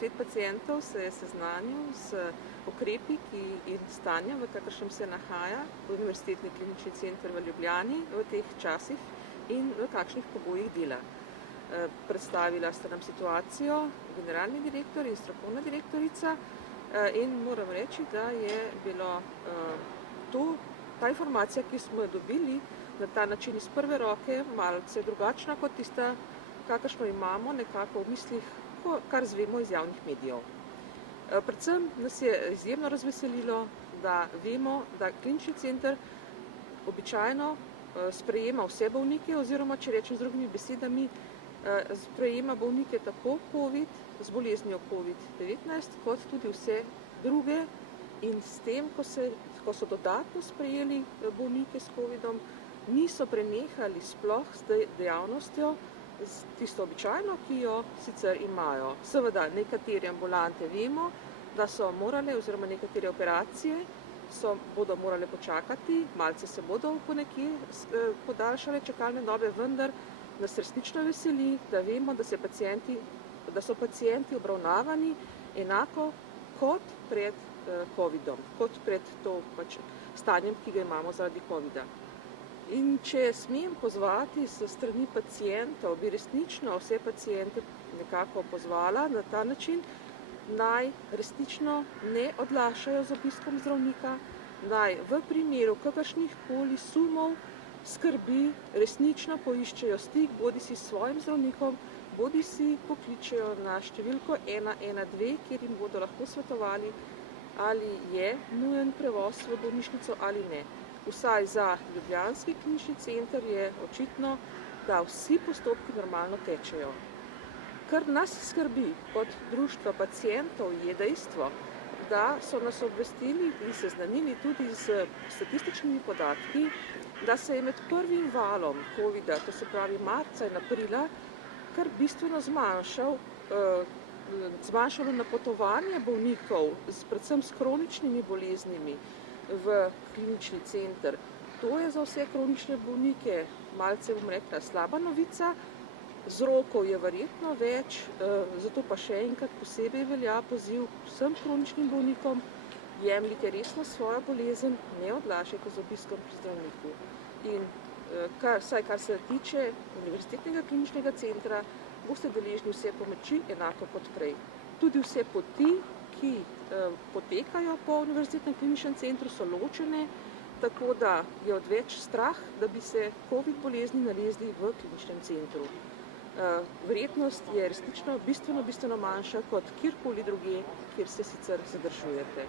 svet pacientov se je seznanil s ukrepi in stanjem, v kakršnem se nahaja Univerzitetni klinični center v Ljubljani v teh časih in v kakšnih pogojih dela. Predstavila sta nam situacijo generalni direktor in strokovna direktorica in moram reči, da je bilo ta informacija, ki smo jo dobili na ta način iz prve roke, malce drugačna kot tista, kakršno imamo nekako v mislih, kar zvemo iz javnih medijev. Predvsem nas je izjemno razveselilo, da vemo, da klinični center običajno sprejema vse bolnike, oziroma, če rečem z drugimi besedami, sprejema bolnike tako COVID, z boleznijo COVID-19, kot tudi vse druge in s tem, ko so dodatno sprejeli bolnike s COVID-om, niso prenehali sploh s dejavnostjo, tisto običajno, ki jo sicer imajo. Seveda, nekatere ambulante vemo, da so morale, oziroma nekatere operacije bodo morale počakati, malce se bodo ponekje podaljšale čakalne dobe, vendar nas resnično veseli, da vemo, da so pacienti obravnavani enako kot pred COVID-om, kot pred to stanjem, ki ga imamo zaradi COVID-a. In če smem pozvati s strani pacientov, bi resnično vse paciente nekako pozvala na ta način, naj resnično ne odlašajo z obiskom zdravnika, naj v primeru kakršnih koli sumov, skrbi, resnično poiščejo stik, bodisi s svojim zdravnikom, bodisi pokličejo na številko 112, kjer jim bodo lahko svetovali, ali je nujen prevoz v bolnišnico ali ne. Vsaj za Ljubljanski klinični center je očitno, da vsi postopki normalno tečejo. Kar nas skrbi kot društva pacientov je dejstvo, da so nas obvestili in seznanili tudi z statističnimi podatki, da se je med prvim valom COVID-a, to se pravi marca in aprila, kar bistveno zmanjšalo napotovanje bolnikov, predvsem s kroničnimi boleznimi v klinični center. To je za vse kronične bolnike malce, bom rekla, slaba novica, vzrokov je verjetno več, zato pa še enkrat posebej velja poziv vsem kroničnim bolnikom, jemljite resno svojo bolezen, ne odlašajte z obiskom pri zdravniku. In kar se tiče Univerzitetnega kliničnega centra, boste deležni vse pomoči enako kot prej. Tudi vse poti, ki potekajo po Univerzitetnem kliničnem centru, so ločene, tako da je odveč strah, da bi se COVID bolezni nalezli v kliničnem centru. Verjetnost je resnično bistveno manjša kot kjerkoli druge, kjer se sicer zadržujete.